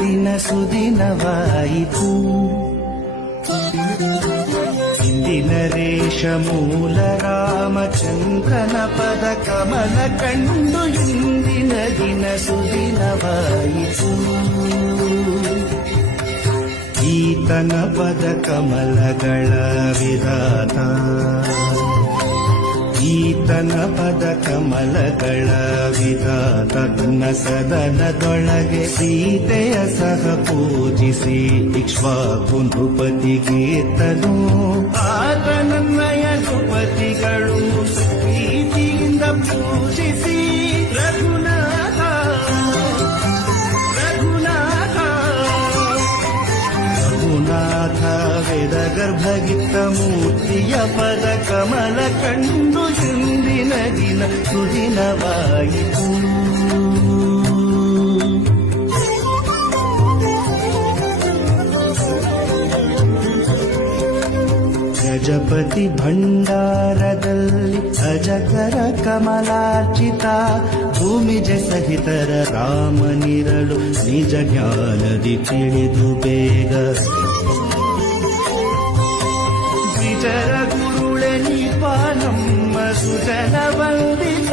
ದಿನ ಸುದಿನವಾಯಿತು. ಇಂದಿನ ರೇಷ ಮೂಲ ರಾಮಚಂದ್ರನ ಪದ ಕಮಲ ಕಂಡು ಇಂದಿನ ದಿನ ಸುದಿನವಾಯಿತು. ಈತನ ಪದ ಕಮಲಗಳ ವಿಧಾತ, ಈತನ ಪದ ಕಮಲಗಳ ವಿಧಾತ. ತನ್ನ ಸದನದೊಳಗೆ ಸೀತೆಯ ಸಹ ಪೂಜಿಸಿ ಇಕ್ಷ್ವಾಕು ನೃಪತಿಗೀತನು. ಆತನನ್ನಯ ನೃಪತಿಗಳು ಪ್ರೀತಿಯಿಂದ ಪೂಜಿಸಿ ರಘುನಾಥ ರಘುನಾಥ ರಘುನಾಥ ವೇದ ಗರ್ಭಗಿತ್ತ ಮೂರ್ತಿಯ ಪದ ಕಮಲ ಕಂಡು ಇಂದಿನ ದಿನ ಸುದಿನವಾಯಿತು. ಗಜಪತಿ ಭಂಡಾರದಲ್ಲಿ ಅಜಕರ ಕಮಲಾರ್ಚಿತ. ಭೂಮಿಜ ಸಹಿತರ ರಾಮನಿರಳು ನಿಜ ಜ್ಞಾನದಿ ತಿಳಿದು ಬೇಗ. ದ್ವಿಜರ ಗುರುಳೆ ನಿಪ ನಮ್ಮ ಸುಜನ ವಂದಿತ.